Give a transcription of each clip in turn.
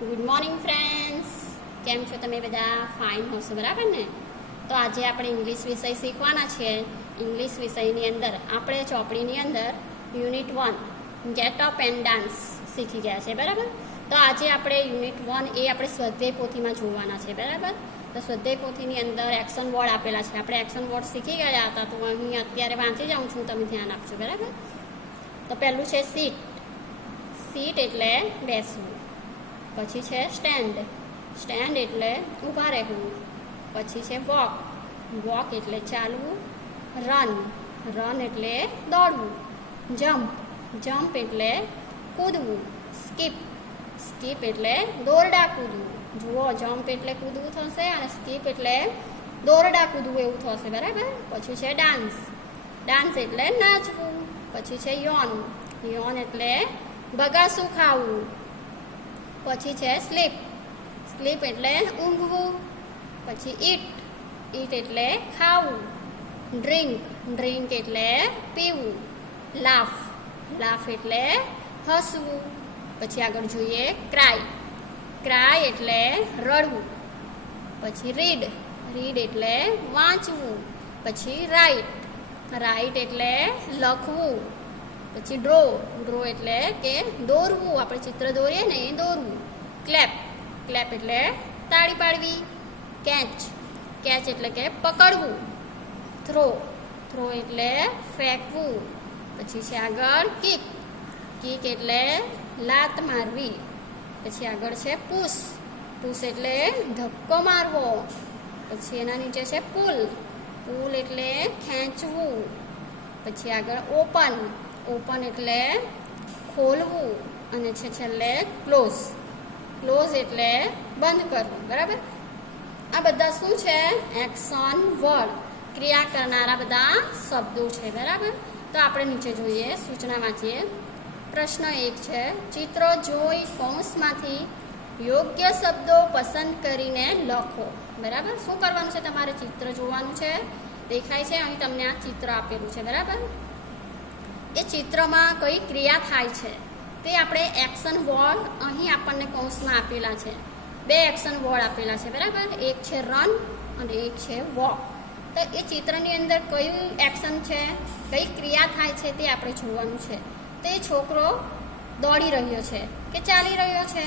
Good morning friends, કેમ છો તમે બધા? ફાઇન હશો, બરાબર ને? તો આજે આપણે ઇંગ્લિશ વિષય શીખવાના છીએ. ઇંગ્લિશ વિષયની અંદર આપણે ચોપડીની અંદર unit 1 get up and dance શીખી ગયા છે, બરાબર? તો આજે આપણે યુનિટ 1 એ આપણે સ્વાધ્યાય પોથીમાં જોવાના છે, બરાબર? તો સ્વાધ્યાય પોથીની અંદર એક્શન વર્ડ આપેલા છે. આપણે એક્શન વર્ડ શીખી ગયા હતા, તો અહીં અત્યારે વાંચી જાઉં છું, તમે ધ્યાન આપજો, બરાબર? તો પહેલું છે સીટ. સીટ એટલે બેસવું. પછી છે સ્ટેન્ડ. સ્ટેન્ડ એટલે ઊભા રહેવું. પછી છે વોક. વોક એટલે ચાલવું. રન. રન એટલે દોડવું. જમ્પ. જમ્પ એટલે કૂદવું. સ્કીપ. સ્કીપ એટલે દોરડા કૂદવું. જુઓ, જમ્પ એટલે કૂદવું થશે અને સ્કીપ એટલે દોરડા કૂદવું એવું થશે, બરાબર? પછી છે ડાન્સ. ડાન્સ એટલે નાચવું. પછી છે યોન. યોન એટલે બગાસું ખાવું. પછી છે સ્લીપ. સ્લીપ એટલે ઊંઘવું. પછી ઈટ. ઈટ એટલે ખાવું. ડ્રિંક. ડ્રિંક એટલે પીવું. લાફ. લાફ એટલે હસવું. પછી આગળ જોઈએ ક્રાય. ક્રાય એટલે રડવું. પછી રીડ. રીડ એટલે વાંચવું. પછી રાઇટ. રાઇટ એટલે લખવું. પછી ડ્રો. ડ્રો એટલે કે દોરવું. આપણે ચિત્ર દોરીએ ને એ દોરવું. ક્લેપ. ક્લેપ એટલે તાળી પાડવી. કેચ. કેચ એટલે કે પકડવું. થ્રો. થ્રો એટલે ફેંકવું. પછી છે આગળ કિક. કિક એટલે લાત મારવી. પછી આગળ છે પુશ. પુશ એટલે ધક્કો મારવો. પછી એના નીચે છે પુલ. પુલ એટલે ખેંચવું. પછી આગળ ઓપન. ઓપન એટલે ખોલવું. અને છે છેલ્લે ક્લોઝ. ક્લોઝ એટલે બંધ કરવું, બરાબર? આ બધા શું છે? એક્શન વર્ડ, ક્રિયા કરનારા બધા શબ્દો છે, બરાબર? તો આપણે નીચે જોઈએ, સૂચના વાંચીએ. પ્રશ્ન 1 છે, ચિત્રો જોઈ કૌંસમાંથી યોગ્ય શબ્દો પસંદ કરીને લખો, બરાબર? શું કરવાનું છે? તમારે ચિત્ર જોવાનું છે. દેખાય છે અહીં તમને આ ચિત્ર આપેલું છે, બરાબર? એ ચિત્રમાં કઈ ક્રિયા થાય છે તે આપણે એક્શન વર્ડ અહીં આપણને કૌંસમાં આપેલા છે. 2 એક્શન વર્ડ આપેલા છે, બરાબર? એક છે રન અને એક છે વોક. તો એ ચિત્રની અંદર કયું એક્શન છે, કઈ ક્રિયા થાય છે તે આપણે જોવાનું છે. તે છોકરો દોડી રહ્યો છે કે ચાલી રહ્યો છે?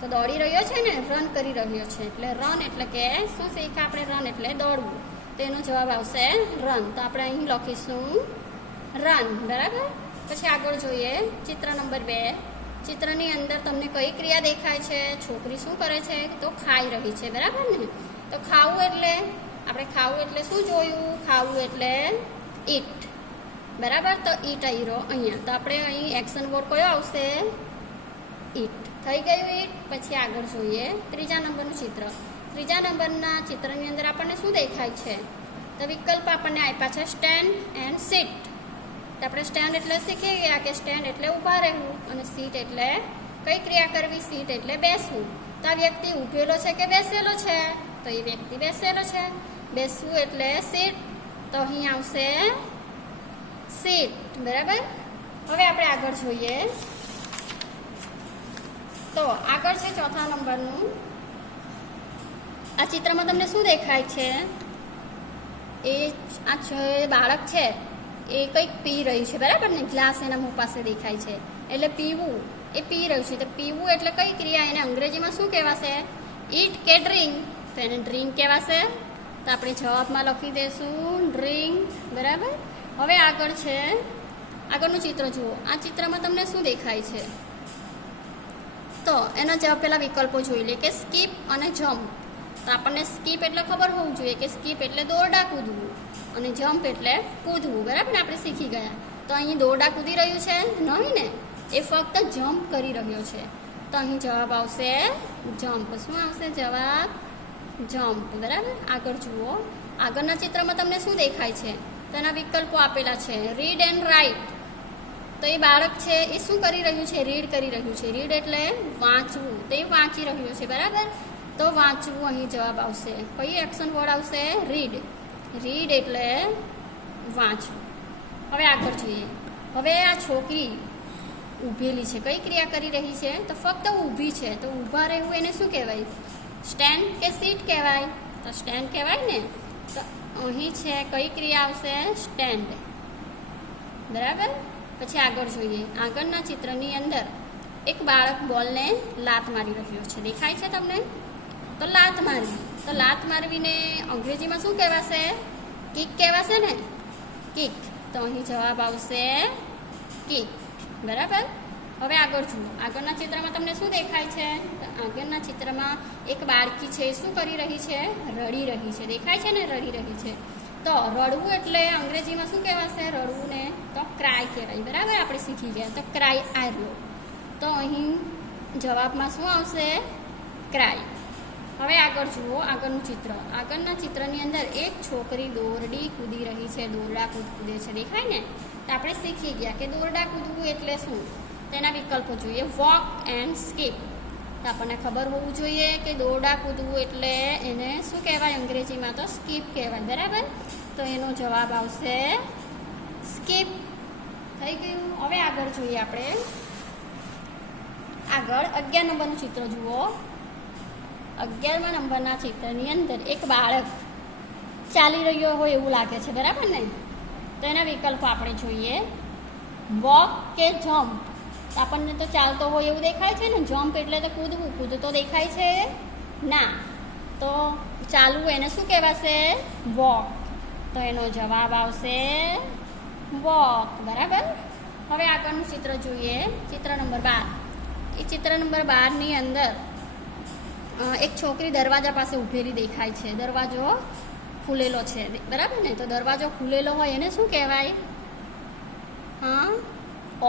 તો દોડી રહ્યો છે ને, રન કરી રહ્યો છે. એટલે રન એટલે કે શું શીખ્યા આપણે? રન એટલે દોડવું. તેનો જવાબ આવશે રન. તો આપણે અહીં લખીશું રન, બરાબર? પછી આગળ જોઈએ ચિત્ર નંબર 2. ચિત્રની અંદર તમને કઈ ક્રિયા દેખાય છે? છોકરી શું કરે છે? તો ખાઈ રહી છે, બરાબર ને? તો ખાવું એટલે આપણે ખાવું એટલે શું જોયું? ખાવું એટલે ઈટ, બરાબર? તો ઈટ આયરો અહીંયા. તો આપણે અહીં એક્શન વર્ડ કયો આવશે? ઈટ. થઈ ગયું ઈટ. પછી આગળ જોઈએ 3જા નંબરનું ચિત્ર. 3જા નંબરના ચિત્રની અંદર આપણને શું દેખાય છે? તો વિકલ્પ આપણને આપ્યા છે સ્ટેન્ડ એન્ડ સીટ. તો આપણે સ્ટેન્ડ એટલે શીખી ગયા કે સ્ટેન્ડ એટલે ઊભા રહેવું અને સીટ એટલે કઈ ક્રિયા કરવી? સીટ એટલે બેસવું. તો આ વ્યક્તિ ઊભેલો છે કે બેસેલો છે? તો એ વ્યક્તિ બેસેલો છે. બેસવું એટલે સીટ. તો અહીં આવશે સીટ, બરાબર? હવે આપણે આગળ જોઈએ. તો આગળ છે 4થા નંબરનું. આ ચિત્રમાં તમને શું દેખાય છે? આ બાળક છે એ કંઈક પી રહ્યું છે, બરાબર ને? ગ્લાસ એના મોં પાસે દેખાય છે. એટલે પીવું, એ પી રહ્યું છે. તો પીવું એટલે કઈ ક્રિયા? એને અંગ્રેજીમાં શું કહેવાશે? ઈટ કે ડ્રિંક? તો એને ડ્રિંક કહેવાશે. તો આપણે જવાબમાં લખી દઈશું ડ્રિંક, બરાબર? હવે આગળ છે, આગળનું ચિત્ર જુઓ. આ ચિત્રમાં તમને શું દેખાય છે? તો એના જવાબ પહેલાં વિકલ્પો જોઈ લે કે સ્કીપ અને જમ્પ. તો આપણને સ્કીપ એટલે ખબર હોવું જોઈએ કે સ્કીપ એટલે દોરડા કૂદવું અને જમ્પ એટલે કૂદવું, બરાબર ને? આપણે શીખી ગયા. તો અહીં દોરડા કૂદી રહ્યું છે નહીં ને, એ ફક્ત જમ્પ કરી રહ્યો છે. તો અહીં જવાબ આવશે જમ્પ. શું આવશે જવાબ? જમ્પ, બરાબર? આગળ જુઓ. આગળના ચિત્રમાં તમને શું દેખાય છે? તેના વિકલ્પો આપેલા છે રીડ એન્ડ રાઇટ. તો એ બાળક છે એ શું કરી રહ્યું છે? રીડ કરી રહ્યું છે. રીડ એટલે વાંચવું. તો એ વાંચી રહ્યું છે, બરાબર? તો વાંચવું અહીં જવાબ આવશે. કઈ એક્શન વર્ડ આવશે? રીડ. રીડ એટલે વાંચવું. હવે આગળ જોઈએ. હવે આ છોકરી ઊભેલી છે. કઈ ક્રિયા કરી રહી છે? તો ફક્ત ઊભી છે. તો ઊભા રહેવું એને શું કહેવાય? સ્ટેન્ડ કે સીટ કહેવાય? તો સ્ટેન્ડ કહેવાય ને. તો અહીં છે કઈ ક્રિયા આવશે? સ્ટેન્ડ. બરાબર. પછી આગળ જોઈએ. આગળના ચિત્રની અંદર એક બાળક બોલને લાત મારી રહ્યો છે. દેખાય છે તમને? તો લાત મારવી. તો લાત મારવીને અંગ્રેજીમાં શું કહેવાશે? કિક કહેવાશે ને. કિક. તો અહીં જવાબ આવશે કિક. બરાબર. હવે આગળ જુઓ. આગળના ચિત્રમાં તમને શું દેખાય છે? તો આગળના ચિત્રમાં એક બાળકી છે. શું કરી રહી છે? રડી રહી છે. દેખાય છે ને? રડી રહી છે. તો રડવું એટલે અંગ્રેજીમાં શું કહેવાશે? રડવું ને તો ક્રાય કહેવાય. બરાબર. આપણે શીખી ગયા. તો ક્રાય આઈ રો. તો અહીં જવાબમાં શું આવશે? ક્રાય. હવે આગળ જુઓ. આગળનું ચિત્ર. આગળના ચિત્રની અંદર એક છોકરી દોરડી કૂદી રહી છે. દોરડા કૂદે છે. દેખાય ને? તો આપણે શીખી ગયા કે દોરડા કૂદવું એટલે શું. તેના વિકલ્પો જોઈએ. Walk and skip. તો આપણને ખબર હોવું જોઈએ કે દોરડા કૂદવું એટલે એને શું કહેવાય? અંગ્રેજીમાં તો સ્કીપ કહેવાય. બરાબર. તો એનો જવાબ આવશે સ્કીપ. થઈ ગયું. હવે આગળ જોઈએ આપણે. આગળ 11 નંબરનું ચિત્ર જુઓ. 11મા નંબરના ચિત્રની અંદર એક બાળક ચાલી રહ્યો હોય એવું લાગે છે. બરાબર ને? તો એના વિકલ્પો આપણે જોઈએ. વોક કે જમ્પ. આપણને તો ચાલતો હોય એવું દેખાય છે ને. જમ્પ એટલે તો કૂદવું. કૂદતો દેખાય છે ના. તો ચાલવું એને શું કહેવાશે? વોક. તો એનો જવાબ આવશે વોક. બરાબર. હવે આગળનું ચિત્ર જોઈએ. ચિત્ર નંબર 12. એ ચિત્ર નંબર 12ની અંદર એક છોકરી દરવાજા પાસે ઊભેલી દેખાય છે. દરવાજો ખુલેલો છે. બરાબર ને? તો દરવાજો ખુલેલો હોય એને શું કહેવાય? હા,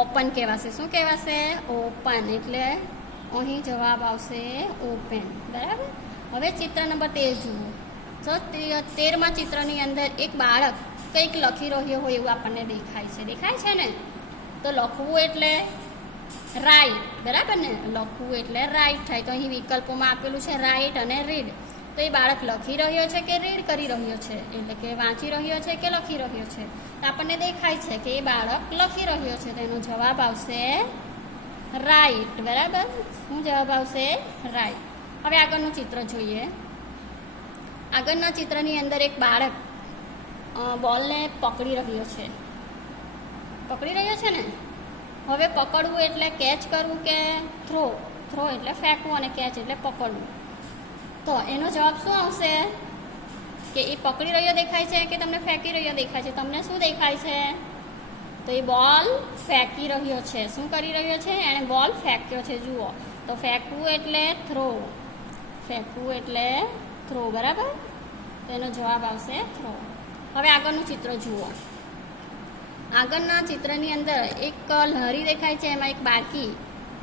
ઓપન કહેવાશે. શું કહેવાશે? ઓપન. એટલે અહીં જવાબ આવશે ઓપન. બરાબર. હવે ચિત્ર નંબર 13 જુઓ. તો 13મા ચિત્રની અંદર એક બાળક કંઈક લખી રહ્યો હોય એવું આપણને દેખાય છે. દેખાય છે ને? તો લખવું એટલે રાઈટ. બરાબર ને? લખવું એટલે રાઈટ થાય. તો અહીં વિકલ્પોમાં આપેલું છે રાઈટ અને રીડ. તો એ બાળક લખી રહ્યો છે કે રીડ કરી રહ્યો છે? એટલે કે વાંચી રહ્યો છે કે લખી રહ્યો છે? તો આપણને દેખાય છે કે એ બાળક લખી રહ્યો છે. તો એનો જવાબ આવશે રાઈટ. બરાબર. શું જવાબ આવશે? રાઈટ. હવે આગળનું ચિત્ર જોઈએ. આગળના ચિત્રની અંદર એક બાળક બોલને પકડી રહ્યો છે. પકડી રહ્યો છે ને? હવે પકડવું એટલે કેચ કરવું કે થ્રો? થ્રો એટલે ફેંકવું અને કેચ એટલે પકડવું. તો એનો જવાબ શું આવશે? કે એ પકડી રહ્યો દેખાય છે કે તમને ફેંકી રહ્યો દેખાય છે? તમને શું દેખાય છે? તો એ બોલ ફેંકી રહ્યો છે. શું કરી રહ્યો છે? એણે બોલ ફેંક્યો છે. જુઓ. તો ફેંકવું એટલે થ્રો. ફેંકવું એટલે થ્રો. બરાબર. તો એનો જવાબ આવશે થ્રો. હવે આગળનું ચિત્ર જુઓ. આગળના ચિત્રની અંદર એક લારી દેખાય છે. એમાં એક બાળકી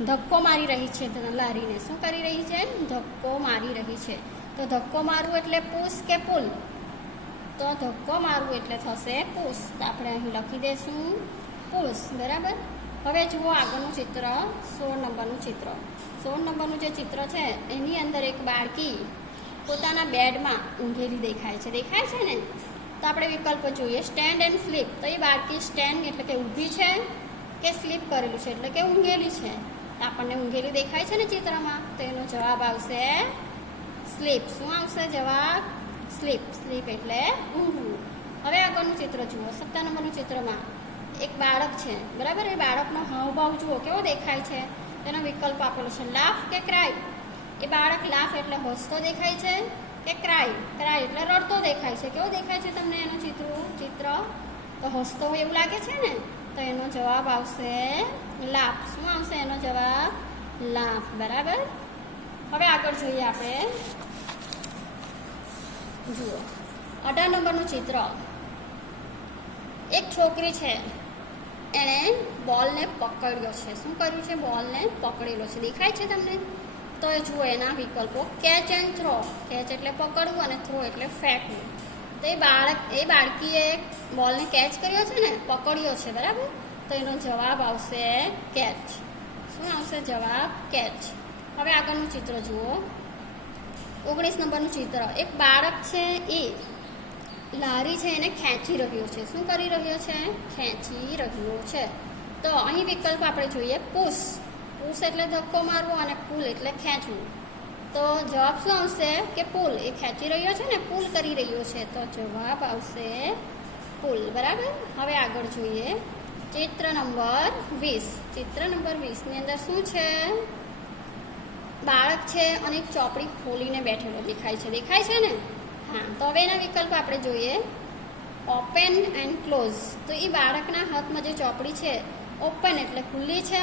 ધક્કો મારી રહી છે. લારીને શું કરી રહી છે? ધક્કો મારી રહી છે. તો ધક્કો મારવું એટલે પુશ કે પુલ? તો ધક્કો મારવું એટલે થશે પુશ. તો આપણે અહીં લખી દઈશું પુશ. બરાબર. હવે જુઓ આગળનું ચિત્ર. 16 નંબરનું ચિત્ર. 16 નંબરનું જે ચિત્ર છે એની અંદર એક બાળકી પોતાના બેડમાં ઊંઘેલી દેખાય છે. દેખાય છે ને? તો આપણે વિકલ્પ જોઈએ. Stand and sleep. તો એ બાળકી સ્ટેન્ડ એટલે કે ઊભી છે કે સ્લીપ કરેલું છે એટલે કે ઊંઘેલી છે? તો આપણને ઊંઘેલી દેખાય છે ને ચિત્રમાં. તો એનો જવાબ આવશે સ્લીપ. શું આવશે જવાબ? સ્લીપ. સ્લીપ એટલે ઊંઘવું. હવે આગળનું ચિત્ર જુઓ. 17 નંબરનું ચિત્રમાં એક બાળક છે. બરાબર. એ બાળકનો હાવભાવ જુઓ કેવો દેખાય છે? તેનો વિકલ્પ આપેલો છે. લાફ કે ક્રાય? એ બાળક લાફ એટલે હસતો દેખાય છે કે ક્રાય? ક્રાય એટલે રડતો દેખાય છે. કેવો દેખાય છે તમને એનું ચિત્ર? તો હસતો હોય એવું લાગે છે ને? તો એનો જવાબ આવશે લાફ. શું આવશે એનો જવાબ? લાફ. બરાબર. હવે આગળ જોઈએ આપણે. જુઓ 18 નંબરનું ચિત્ર. એક છોકરી છે. એણે બોલને પકડ્યો છે. શું કર્યું છે? બોલને પકડેલો છે. દેખાય છે તમને? તો એ જુઓ એના વિકલ્પો. Catch and throw. કેચ એટલે પકડવું અને થ્રો એટલે ફેંકવું. તો એ બાળકીએ બોલને કેચ કર્યો છે ને? પકડ્યો છે. બરાબર. તો એનો જવાબ આવશે કેચ. શું આવશે જવાબ? કેચ. હવે આગળનું ચિત્ર જુઓ. 19 નંબરનું ચિત્ર. એક બાળક છે એ લારી છે એને ખેંચી રહ્યો છે. શું કરી રહ્યો છે? ખેંચી રહ્યો છે. તો અહીં વિકલ્પ આપણે જોઈએ પુશ. પુશ એટલે ધક્કો મારવો અને પુલ એટલે ખેંચવું. તો જવાબ શું આવશે કે પુલ. એ ખેંચી રહ્યો છે ને, પુલ કરી રહ્યો છે, તો જવાબ આવશે પુલ. બરાબર. હવે આગળ જોઈએ ચિત્ર નંબર 20. ચિત્ર નંબર 20 ની અંદર શું છે? બાળક છે અને એક ચોપડી ખોલીને બેઠેલો દેખાય છે ને? હા. તો હવે એના વિકલ્પ આપણે જોઈએ ઓપન એન્ડ ક્લોઝ. તો એ બાળકના હાથમાં જે ચોપડી છે, ઓપન એટલે ખુલ્લી છે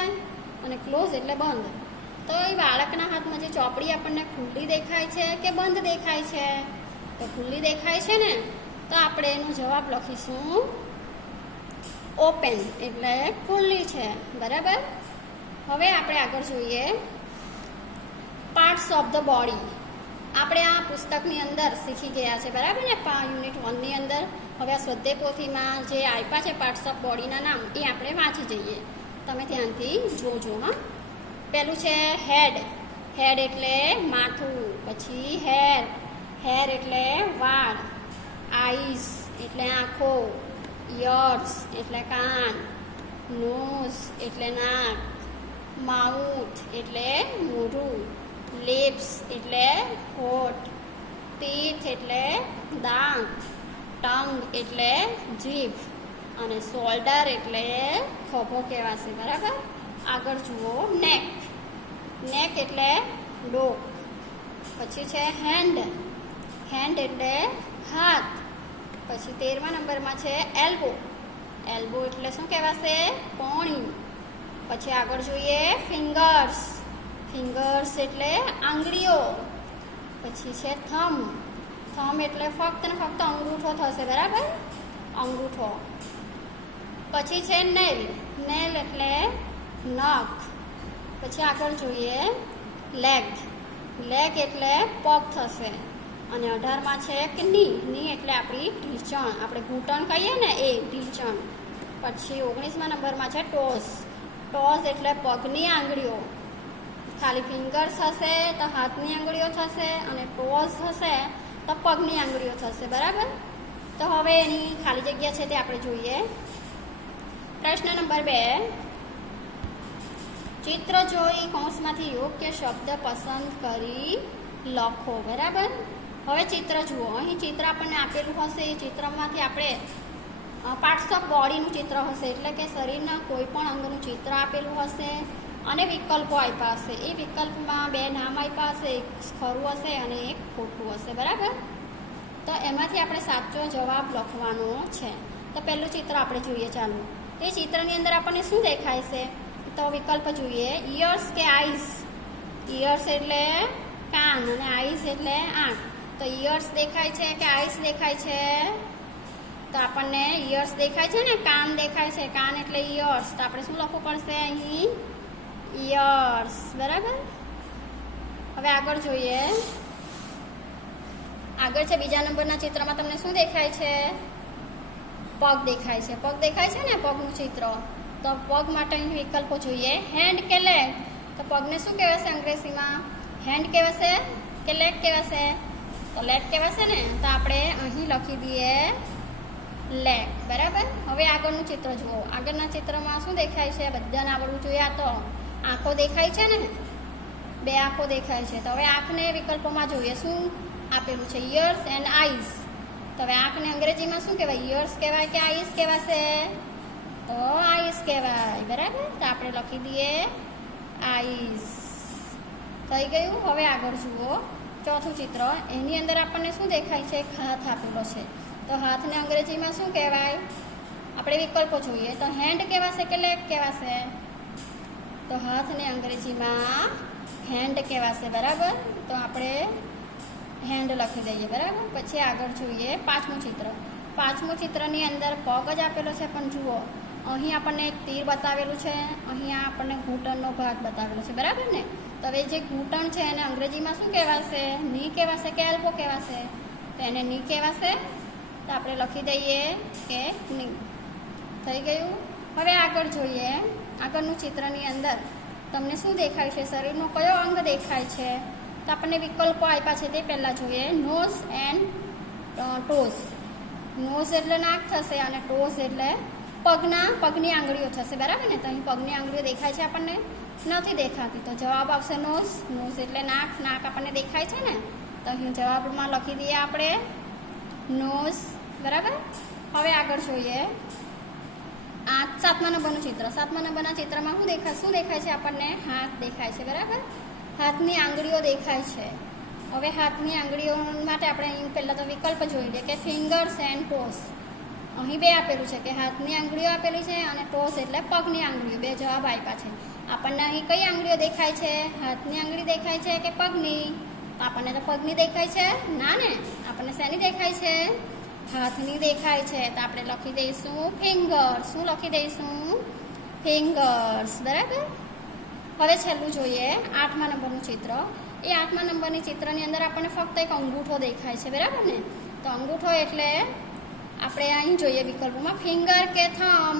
અને ક્લોઝ એટલે બંધ. તો એ બાળકના હાથમાં જે ચોપડી આપણને ખુલ્લી દેખાય છે કે બંધ દેખાય છે? તો ખુલ્લી દેખાય છે ને, તો આપણે એનો જવાબ લખીશું ઓપન એટલે ખુલ્લી છે. બરાબર. હવે આપણે આગળ જોઈએ પાર્ટ્સ ઓફ ધ બોડી. આપણે આ પુસ્તકની અંદર શીખી ગયા છે, બરાબર ને? યુનિટ 1 ની અંદર. હવે આ સ્વાધ્યાય પોથીમાં જે આપ્યા છે પાર્ટ્સ ઓફ બોડીના નામ, એ આપણે વાંચી જઈએ. તમે ધ્યાનથી જોજો. હા. પહેલું છે હેડ. હેડ એટલે માથું. પછી હેર એટલે વાળ. આઈસ એટલે આંખો. ઇયર્સ એટલે કાન. નોઝ એટલે નાક. માઉથ એટલે મોઢું. લિપ્સ એટલે હોઠ. ટીથ એટલે દાંત. ટંગ એટલે જીભ. અને શોલ્ડર એટલે ખભો કહેવાશે. બરાબર. આગળ જુઓ નેક. નેક એટલે ડોક. પછી છે હેન્ડ. હેન્ડ એટલે હાથ. પછી 13મા નંબરમાં છે એલ્બો. એલ્બો એટલે શું કહેવાશે? કોણી. પછી આગળ જોઈએ ફિંગર્સ. ફિંગર્સ એટલે આંગળીઓ. પછી છે થમ. થમ એટલે ફક્ત ને ફક્ત અંગૂઠો થશે. બરાબર. અંગૂઠો. પછી છે નેલ. નેલ એટલે નખ. પછી આગળ જોઈએ લેગ. લેગ એટલે પગ થશે. અને 18માં છે કે ની એટલે આપણી ઢીંચણ. આપણે ઘૂંટણ કહીએ ને, એ ઢીંચણ. પછી 19મા નંબરમાં છે ટોઝ. ટોઝ એટલે પગની આંગળીઓ. ખાલી ફિંગર્સ હશે તો હાથની આંગળીઓ થશે, અને ટોઝ હશે તો પગની આંગળીઓ થશે. બરાબર. તો હવે એની ખાલી જગ્યા છે તે આપણે જોઈએ. પ્રશ્ન નંબર 2. ચિત્ર જોઈ કૌંસમાંથી યોગ્ય શબ્દ પસંદ કરી લખો. બરાબર. હવે ચિત્ર જુઓ. અહીં ચિત્ર આપણને આપેલું હશે. એ ચિત્રમાંથી આપણે પાર્ટ્સ ઓફ બોડીનું ચિત્ર હશે, એટલે કે શરીરના કોઈ પણ અંગનું ચિત્ર આપેલું હશે અને વિકલ્પો આપ્યા હશે. એ વિકલ્પમાં 2 નામ આપ્યા હશે, એક ખરું હશે અને એક ખોટું હશે. બરાબર. તો એમાંથી આપણે સાચો જવાબ લખવાનો છે. તો પહેલું ચિત્ર આપણે જોઈએ. ચાલો. એ ચિત્રની અંદર આપણને શું દેખાય છે? તો વિકલ્પ જોઈએ ઇયર્સ કે આઈસ. ઇયર્સ એટલે કાન અને આઈસ એટલે આંખ. તો ઇયર્સ દેખાય છે કે આઈસ દેખાય છે? તો આપણને ઇયર્સ દેખાય છે ને, કાન દેખાય છે. કાન એટલે ઇયર્સ. તો આપણે શું લખવું પડશે અહીં? ઇયર્સ. બરાબર. હવે આગળ જોઈએ. આગળ છે બીજા નંબરના ચિત્રમાં તમને શું દેખાય છે? પગ દેખાય છે. પગ દેખાય છે ને, પગનું ચિત્ર. તો પગ માટે અહીં વિકલ્પો જોઈએ હેન્ડ કે લેગ. તો પગને શું કહેવાશે અંગ્રેજીમાં? હેન્ડ કહેવાશે કે લેગ કહેવાશે? તો લેગ કહેવાશે ને. તો આપણે અહીં લખી દઈએ લેગ. બરાબર. હવે આગળનું ચિત્ર જુઓ. આગળના ચિત્રમાં શું દેખાય છે? બધાને આવડવું જોઈએ. આ તો આંખો દેખાય છે ને, 2 આંખો દેખાય છે. તો હવે આંખને વિકલ્પોમાં જોઈએ શું આપેલું છે? Ears and eyes. તો હવે આંખને અંગ્રેજીમાં શું કહેવાય? ઇયર્સ કહેવાય કે આઈસ કહેવાશે? તો આઈસ કહેવાય. બરાબર. તો આપણે લખી દઈએ આઈસ. થઈ ગયું. હવે આગળ જુઓ ચોથું ચિત્ર. એની અંદર આપણને શું દેખાય છે? એક હાથ આપેલો છે. તો હાથને અંગ્રેજીમાં શું કહેવાય? આપણે વિકલ્પો જોઈએ. તો હેન્ડ કહેવાશે કે લેગ કહેવાશે? તો હાથને અંગ્રેજીમાં હેન્ડ કહેવાશે. બરાબર. તો આપણે હેન્ડ લખી દઈએ. બરાબર. પછી આગળ જોઈએ 5મું ચિત્ર. 5મું ચિત્રની અંદર પગ જ આપેલો છે, પણ જુઓ અહીં આપણને એક તીર બતાવેલું છે. અહીંયા આપણને ઘૂંટણનો ભાગ બતાવેલો છે. બરાબર ને? તો હવે જે ઘૂંટણ છે એને અંગ્રેજીમાં શું કહેવાશે? ની કહેવાશે કે એલ્બો કહેવાશે? તો એને ની કહેવાશે. તો આપણે લખી દઈએ કે ની. થઈ ગયું. હવે આગળ જોઈએ. આગળનું ચિત્રની અંદર તમને શું દેખાય છે? શરીરનો કયો અંગ દેખાય છે? તો આપણને વિકલ્પો આપ્યા છે તે પહેલાં જોઈએ નોઝ એન્ડ ટોઝ. નોઝ એટલે નાક થશે અને ટોઝ એટલે પગની આંગળીઓ થશે, બરાબર ને? તો અહીં પગની આંગળીઓ દેખાય છે આપણને? નથી દેખાતી. તો જવાબ આવશે નોઝ. નોઝ એટલે નાક. નાક આપણને દેખાય છે ને? તો અહીં જવાબમાં લખી દઈએ આપણે નોઝ, બરાબર. હવે આગળ જોઈએ 7મા નંબરનું ચિત્ર. 7મા નંબરના ચિત્રમાં શું દેખાય છે આપણને? હાથ દેખાય છે, બરાબર. હાથની આંગળીઓ દેખાય છે. હવે હાથની આંગળીઓ માટે આપણે અહીં પહેલાં તો વિકલ્પ જોઈ લઈએ કે ફિંગર્સ એન્ડ ટોસ. અહીં 2 આપેલું છે કે હાથની આંગળીઓ આપેલી છે અને ટોસ એટલે પગની આંગળીઓ. 2 જવાબ આપ્યા છે. આપણને અહીં કઈ આંગળીઓ દેખાય છે? હાથની આંગળી દેખાય છે કે પગની? તો આપણને તો પગની દેખાય છે. ના ને, આપણને શેની દેખાય છે? હાથની દેખાય છે. તો આપણે લખી દઈશું ફિંગર્સ. શું લખી દઈશું? ફિંગર્સ, બરાબર. હવે છેલ્લું જોઈએ 8મા નંબરનું ચિત્ર. એ 8મા નંબરની ચિત્રની અંદર આપણને ફક્ત એક અંગૂઠો દેખાય છે, બરાબર ને? તો અંગૂઠો એટલે આપણે અહીં જોઈએ વિકલ્પોમાં ફિંગર કે થંબ.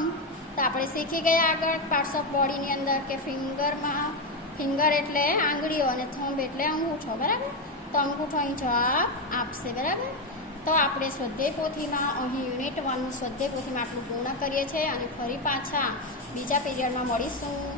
તો આપણે શીખી ગયા આગળ પાર્ટ્સ ઓફ બોડીની અંદર કે ફિંગર એટલે આંગળીઓ અને થંબ એટલે અંગૂઠો, બરાબર. તો અંગૂઠો અહીં જવાબ આપશે, બરાબર. તો આપણે સ્વાધ્યાય પોથીમાં અહીં યુનિટ 1નું સ્વાધ્યાય પોથીમાં આટલું પૂર્ણ કરીએ છીએ અને ફરી પાછા બીજા પીરિયડમાં મળીશું.